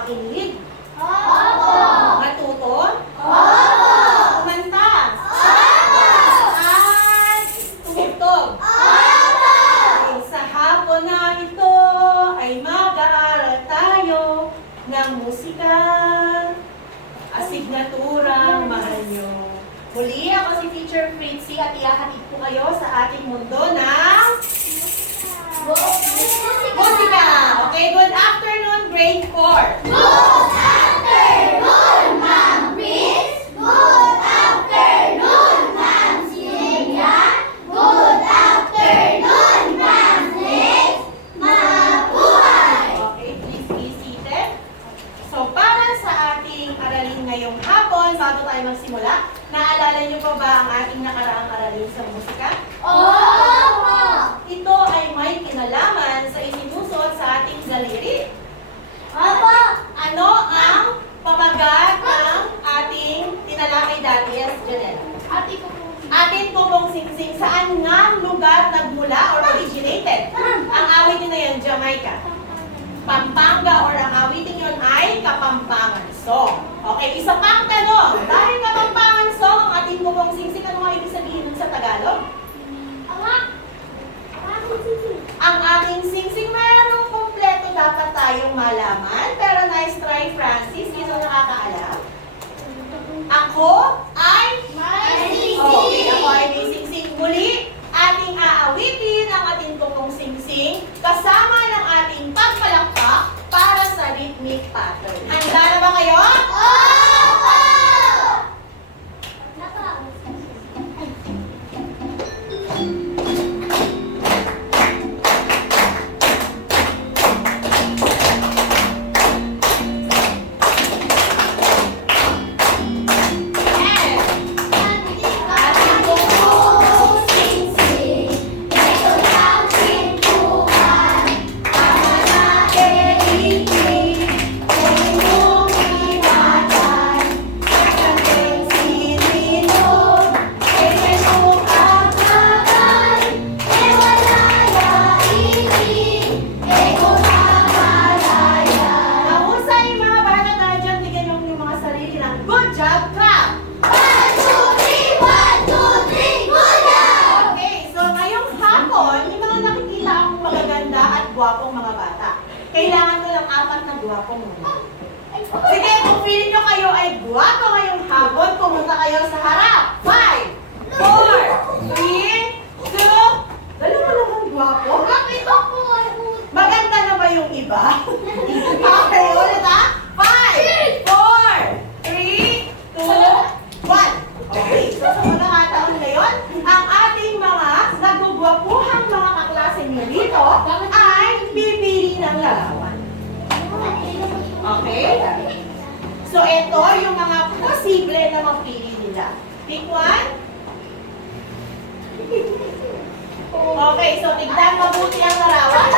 Makinig? Opo! Matuto? Opo! Kumanta? Opo! At tumugtog? Opo! Sa hapon na ito ay mag-aaral tayo ng musika. Asignaturang mahal nyo. Muli, ako si Teacher Fritzy at ihahatid ko kayo sa ating mundo ng musika. Okay, good afternoon, grade 4. Good afternoon, Ma'am Pris. Good afternoon, Ma'am Silvia. Good afternoon, Ma'am Lex. Mabuhay! Okay, please be seated. So, para sa ating aralin ngayong hapon, bago tayo magsimula, naalala niyo pa ba ang ating nakaraang aralin sa musika? Opo! Ito ay may kinalaman sa isinusuot sa ating daliri. Opo! Ano ang pamagat ng ating tinalakay dati, yes, Janelle? Ate ko po. Atin po pong singsing, saan nga lugar nagmula or originated? Ang awitin na yun, Jamaica. Pampanga or ang awitin yun ay Kapampangan Song. Okay, isa pang tanong. Dahil Kapampangan Song, ang ating po pong singsing, ano nga ibig sabihin nun sa Tagalog? Ang ating singsing, mayroong kumpleto dapat tayong malaman. Pero nice try, Francis. Sino nakakaalam? Ako ay May okay, ako ay may singsing. Muli, ating aawitin ang ating tungkong singsing kasama ng ating pagpalakpak para sa rhythmic pattern. Handa na ba kayo? Opo! Yes! Ating tungkong singsing, ito ng pintuan. Para natin kung inyong iwanan. Kakanting sinilog, ay may mukhang kaban. E wala nainig, e kumamalaya. Mahusay mga bata tayo dyan. Tignan yung mga sarili ng good job, clap! 1, 2, 3, 1, 2, 3, muna! Okay, so ngayong hapon, may mga nakikita akong magaganda at gwapong mga bata. Kailangan ko lang 4 na gwapong muna. Sige, kung feeling nyo kayo ay gwapo ngayong hapon, pumunta kayo sa harap. 5, 4, 3, 2, dalawa lang ang gwapo. Bakit ako ay Maganda na ba yung iba? Okay, ulit ha? 5, 4, 3, 2, 1. Okay, so sa pagkakataon ngayon, ang ating mga nagugwapuhang mga kaklase nyo dito ay pipili ng larawan. Okay? So ito yung mga posible na mapili nila. Pick one. Okay, so tignan mabuti ang larawan.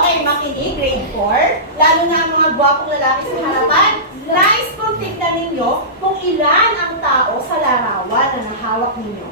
Okay, makinig, grade 4. Lalo na ang mga gwapong lalaki sa harapan. Nice kung tignan ninyo kung ilan ang tao sa larawan na nahawak ninyo.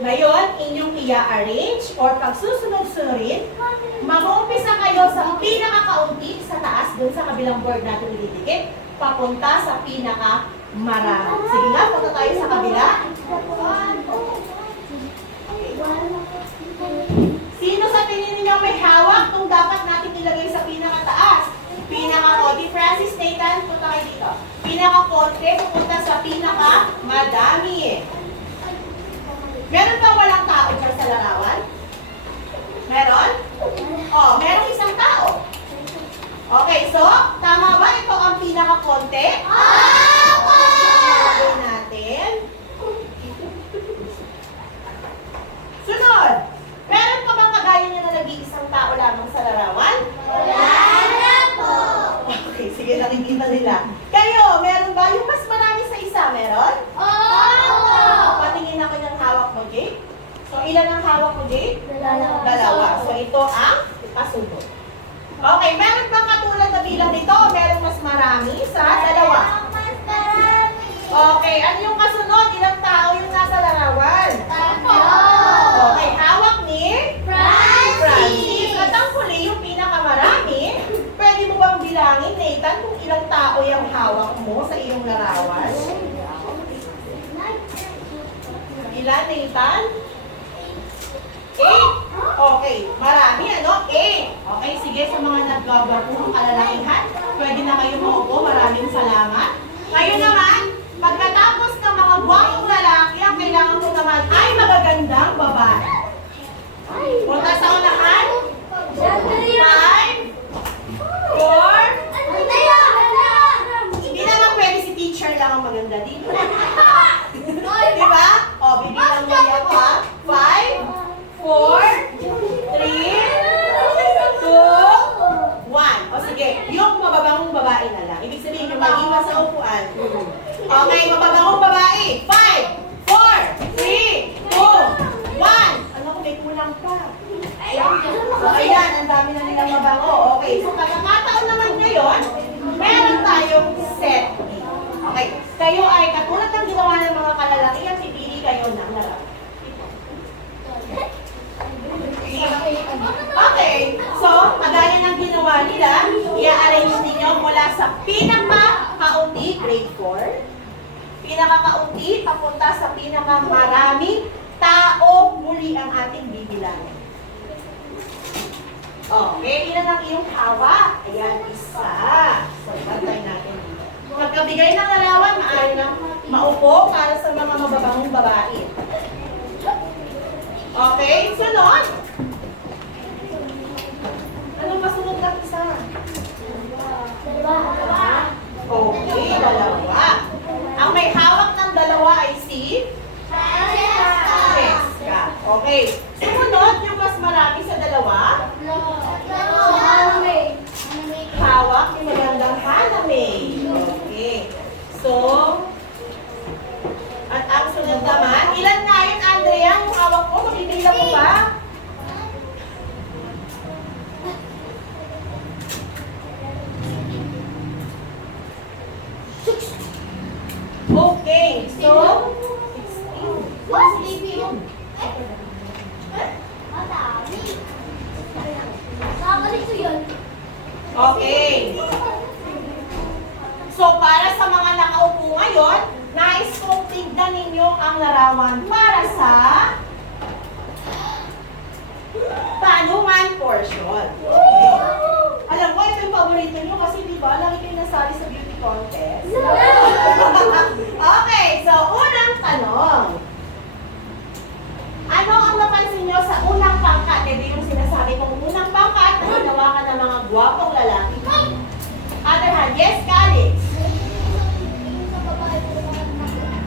Ngayon, inyong i-arrange or pagsusunod-sunurin, mag-uumpisa kayo sa pinakakaunti sa taas, dun sa kabilang board natin ididikit, papunta sa pinakamarami. Sige nga, punta tayo sa kabila. Sino sa tingin ninyo may hawak kung dapat natin ilagay sa pinakataas? Pinaka-konti. Francis, Nathan, punta kayo dito. Pinaka-konti, pupunta sa pinaka-madami. Meron ba walang tao dyan sa larawan? Meron? Oh, meron isang tao. Okay, so, tama ba ito ang pinaka-konti? Opo! Ilagay natin. Sunod. Meron pa bang kagaya niya na nag-iisang tao lamang sa larawan? Wala na po! Okay, sige, nakikita nila. Kayo, meron ba? Yung mas marami sa isa, meron? Opo! Patingin ako ng hawak mo, Jake. So, ilan ang hawak mo, Jake? Dalawa. Dalawa. So, ito ang kasunod. Okay, meron bang katulad na bilang dito? O meron mas marami sa dalawa? Mas marami. Okay, ano yung kasunod? Ilang tao yung nasa larawan? Tatlo. Okay, hawak ni Francis. At ang huli, yung pinakamarami, pwede mo bang bilangin, Nathan? yung hawak mo sa iyong larawan? Ilan, Nathan? 8? Okay, marami ano? 8. Okay, sige sa mga nagbabago ng kalalakihan, pwede na kayo maupo. Maraming salamat. Ngayon naman, pagkatapos ng mga gwapong lalaki, ang kailangan mo naman ay magagandang babae. Punta sa unahan. 5, 4, hindi naman pwede si teacher lang ang maganda dito. Di ba? O, bibilang mo niya ako ha. 5, 4, 3, 2, 1. O sige, yung mababangong babae na lang. Ibig sabihin yung mag-iwas sa upuan. Okay, mababangong babae. 5, 4, 3, 2, 1. Ano kung may kulang pa? So, ayan, ang dami na nilang mabango. Okay, so pagkakataon naman ngayon, meron tayong set B. Okay, kayo ay katulad ng ginawa ng mga kalalakihan, pipili kayo ng laro. Okay, so kagaya ng ginawa nila, i-arrange ninyo mula sa pinaka-kaunti, grade 4, pinaka-kaunti, papunta sa pinaka-maraming tao, muli ang ating bibilangin. Okay, ilan ang iyong hawak? Ayan, isa. So, bantay natin dito. Pagkabigay ng larawan, maaari na maupo para sa mga mababangong babae. Okay, sunod. Anong masunod na isa? Okay, dalawa. Ang may hawak ng dalawa ay si Jessica. Okay, sumunod yung mas marami sa dalawa. Hawak ni magandang Haname. Okay. So, at ang sunod naman, ilan nga yun, Andrea? Yung hawak mo, magpipila mo ba? Okay. So, 16. Okay. So, para sa mga nakaupo ngayon, nais kong tignan ninyo ang larawan para sa tanungan portion. Okay. Alam ko, ito yung paborito nyo kasi di ba, lagi kayo nasali sa beauty contest. Okay, so unang tanong. Ano ang napansin nyo sa unang pangkat? Ito yung sinasabi kong unang pangkat na hinawakan ng mga gwapong lalaki. Other hand, yes, Calix.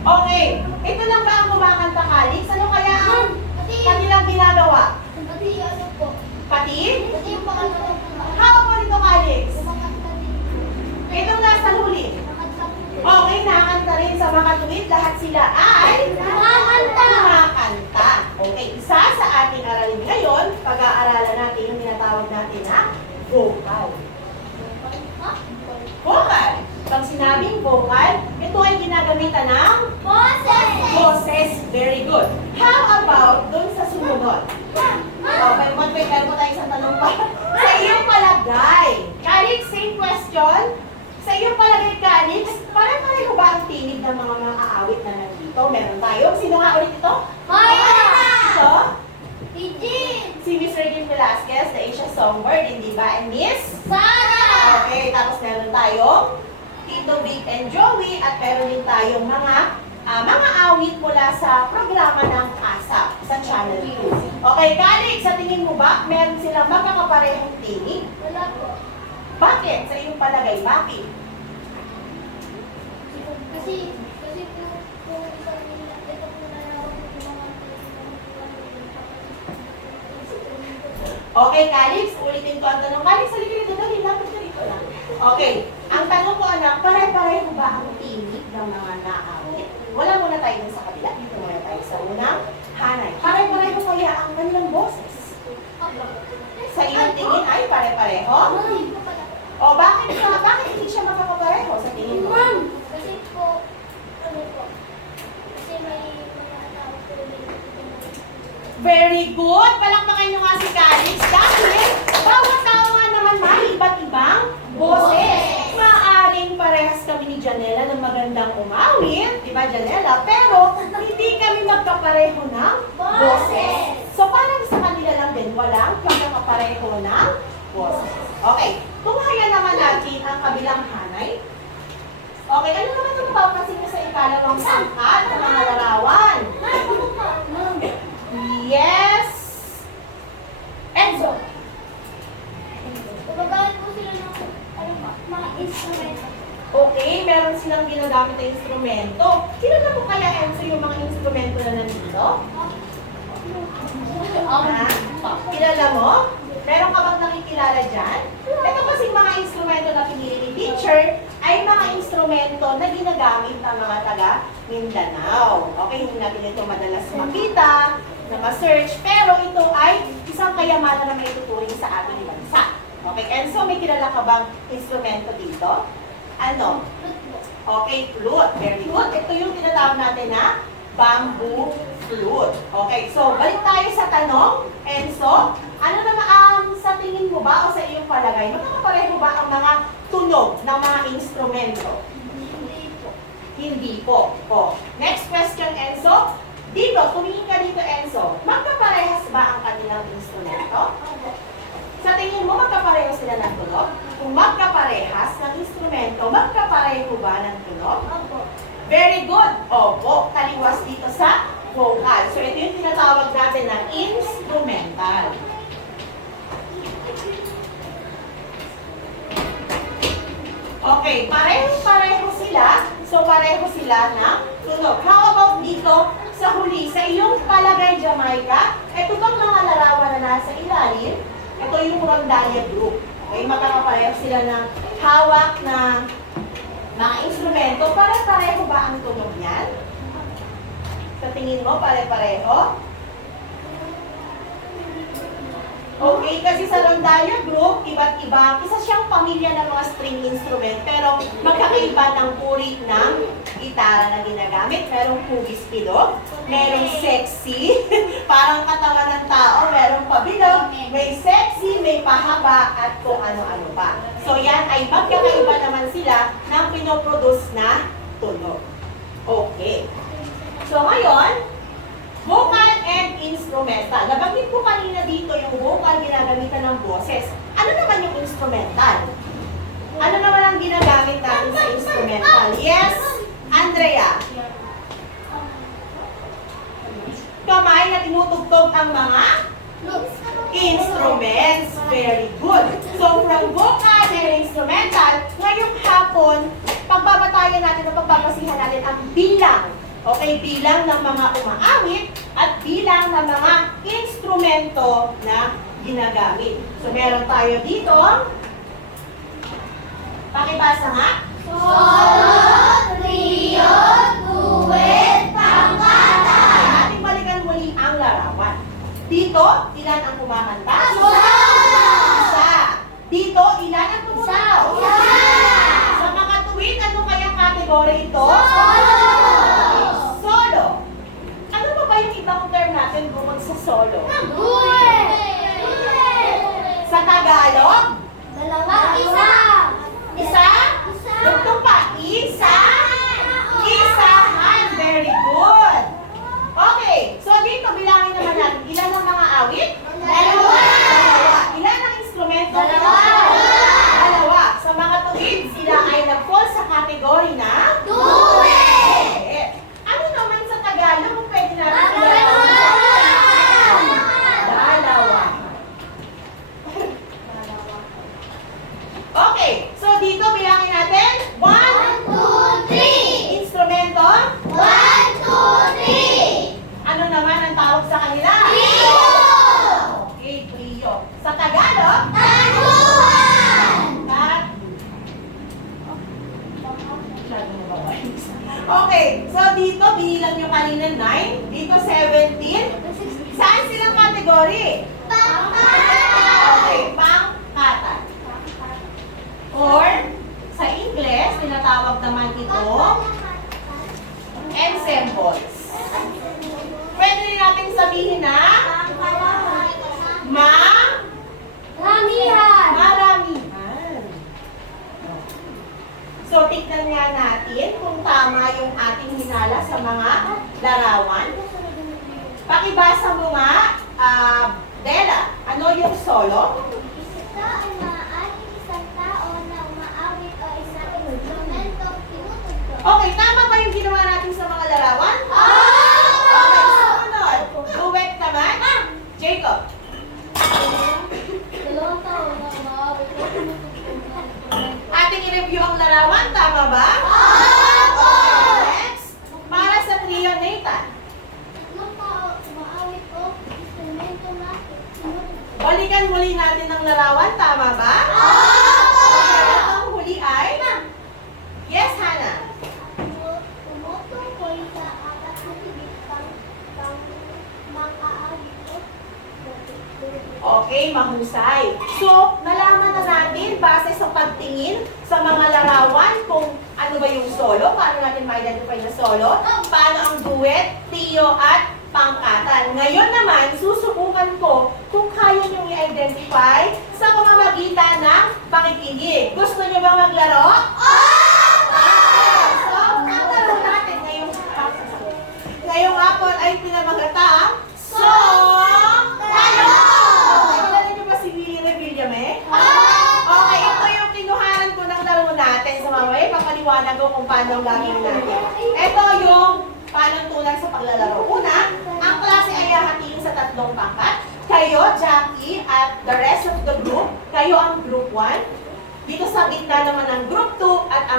Okay, ito lang ba ang kumakanta, Calix? Ano kaya ang kanilang ginagawa? Pati? How about ito, Calix? Itong nasa huli. Okay, nakakanta rin sa makatuwid. Lahat sila ay kumakanta. Okay, isa sa ating aralin ngayon, pag-aaralan natin yung tinatawag natin na vocal. Vocal. Pag sinabing vocal, ito ay ginagamitan ng boses. Very good. How about dun sa sumunod? Okay, pero po tayo sa tanong pa. Sa iyong palagay, Calix, same question. Sa iyong palagay, Calix, pare-pareho ba ang tinig ng mga aawit na nandito? Meron tayo. Sino nga ulit ito? So, si Miss Regine Velasquez, the Asia Songbird, hindi ba? And Miss? Okay, tapos meron tayong Tito Vic and Joey at meron din tayong mga awit mula sa programa ng ASAP sa Channel 2. Okay, Calix, sa tingin mo ba meron silang magkakaparehong tinig? Bakit? Sa iyong palagay, bakit? Kasi po ito po nalawag yung mga Okay, Calix, ulitin ko ang tanong. Calix, halika rito, dali lang, dito lang. Okay, ang tanong ko, anak, pare-pareho ba ang tinig ng mga naawit? Wala muna tayo dun sa kabila, dito muna tayo sa unang hanay. Pare-pareho kaya ang kanilang boses? Sa iyong tingin ay pare-pareho? O bakit hindi siya makakapareho sa tingin mo? Kasi po, kasi may mga tao po Very good! Palakpakan nyo nga si Calix dahil bawat tao nga naman may iba't ibang boses. Maaaring parehas ka Janela ng magandang umawit, di ba Janela? Pero hindi kami magkapareho ng boses. So parang sa kanila lang din, walang pagkakapareho ng boses. Okay, tunghayan naman natin ang kabilang hanay. Okay, ano naman yung mapapansin niyo sa ikalawang pangkat ng mga larawan? Yes! Enzo! Gumagamit po sila ng mga instrumento. Okay, meron silang ginagamit na instrumento. Kilala mo kaya, Enzo, yung mga instrumento na nandito? Ha? Kilala mo? Meron ka bang nakikilala dyan? Ito kasing mga instrumento na pinili ni teacher ay mga instrumento na ginagamit ng mga taga Mindanao. Okay, hindi natin ito madalas makita, na ma-search, pero ito ay isang kayamanan na may tuturing sa ating bansa. Okay, Enzo, may kilala ka bang instrumento dito? Ano? Okay, flute. Very good. Ito yung tinatawag natin na bamboo flute. Okay, so balik tayo sa tanong. Enzo, ano naman sa tingin mo ba o sa iyong palagay? Magkakapareho ba ang mga tunog ng mga instrumento? Hindi po. O, next question, Enzo. Dito, tumingin ka dito, Enzo. Magkaparehas ba ang kanilang instrumento? Sa tingin mo, magkapareho sila ng tunog? Kung magkaparehas ng instrumento, magkapareho ba ng tunog? Very good. Opo, taliwas dito sa vocal. So, ito yung tinatawag natin na instrumental. Okay, pareho sila. So, pareho sila ng tunog. How about dito sa huli? Sa iyong palagay, Jamaica, ito bang mga larawan na nasa ilalim? Ito yung Rondalia group. Okay, magkakapareho sila ng hawak na mga instrumento. Pare-pareho ba ang tunog niyan? Sa tingin mo, pare-pareho? Okay, kasi sa Rondalia group, iba't iba. Isa siyang pamilya ng mga string instrument, pero magkakaiba ng uri ng gitara na ginagamit. Merong hugis bilog, merong sexy, parang katawan ng tao, merong pabilog, may sexy, may pahaba, at kung ano-ano pa. So yan ay magkakaiba naman sila ng pinoproduce na tunog. Okay. So ngayon, vocal and instrumental. Nabanggit ko kanina dito yung vocal ginagamitan ng boses. Ano naman yung instrumental? Ano naman ang ginagamit natin sa instrumental? Yes, Andrea. Kamay na tinutugtog ang mga instruments. Very good. So from vocal and instrumental, ngayong hapon, pagbabatayan natin o pagbabasihan natin ang bilang. Okay, bilang ng mga umaawit at bilang ng mga instrumento na ginagamit. So, meron tayo dito. Pakibasa nga. Solo, trio, duet, pangkata. Ating balikan muli ang larawan. Dito, ilan ang kumakanta? Isa. Dito, ilan ang tumutaw? Sa mga tuwid, ano kayang kategory ito? Solo. Ano pa ba yung ibang term natin bukod sa solo? Sa Tagalog? Isa. Isa? Dugtong pa? Isa? Isahan. Very good. Okay. So dito, bilangin naman natin. Ilan ang mga awit? Dalawa. Ilan ang instrumento? Dalawa. Dalawa. Sa mga tuwid, sila ay nag-fall sa kategory na? Duet. Ano naman sa Tagalog kung pwede natin Dalawa. Okay, so dito bilangin natin. 1, 1, 2, 3. instrumento. 1, 2, 3. Ano naman ang tawag sa kanila? Trio. Okay, trio. Sa Tagalog? Taguan. At okay, so dito binilang nyo kanina 9, dito 17. Saan silang kategory? Okay, pangkata. Or, sa English, tinatawag naman ito ensembles. Pwede rin natin sabihin na Ramihan. maramihan. So, tignan nga natin kung tama yung ating hinala sa mga larawan. Pakibasa mo nga, Dela, ano yung solo? Isa ay maaaring isang tao na umaawit o isang instrumentong tinutugtog. Okay, tama ba yung ginawa natin sa mga larawan? Okay, sumunod. Duet naman. Jacob. Dalawang tao na umaawit o tinutugtog ng instrumento. Ating i-review ang larawan, tama ba? Okay, next. Para sa trio, Nathan. Tatlong tao umaawit o instrumento na tinutugtog. Balikan muli natin ang larawan, tama ba? Okay, ang huli ay? Yes, Hannah. Tumutukoy sa apat na higit pang mang-aawit o Okay, mahusay. So, nalaman na natin base sa pagtingin sa mga larawan kung ano ba yung solo, paano natin ma-identify na solo, paano ang duet, trio, at pangkatan. Ngayon naman, susubukan ko kung kaya nyo i-identify sa pamamagitan ng pakikinig. Gusto nyo ba maglaro? Okay. So, ang laro natin ngayong hapon ay pinamagata ang Song Tanong! Kilala niyo ba si Willie Revillame? Okay, ito yung kinuhanan ko ng laro natin sa mamaya. Papaliwanag ko kung paano ang gagawin natin. Ito yung panuntunan sa paglalaro. Una, ang klase ay hahatiin sa tatlong pangkat. Kayo, Jackie, at the rest of the group. Kayo ang group 1. Dito sa gitna naman ang group 2 at ang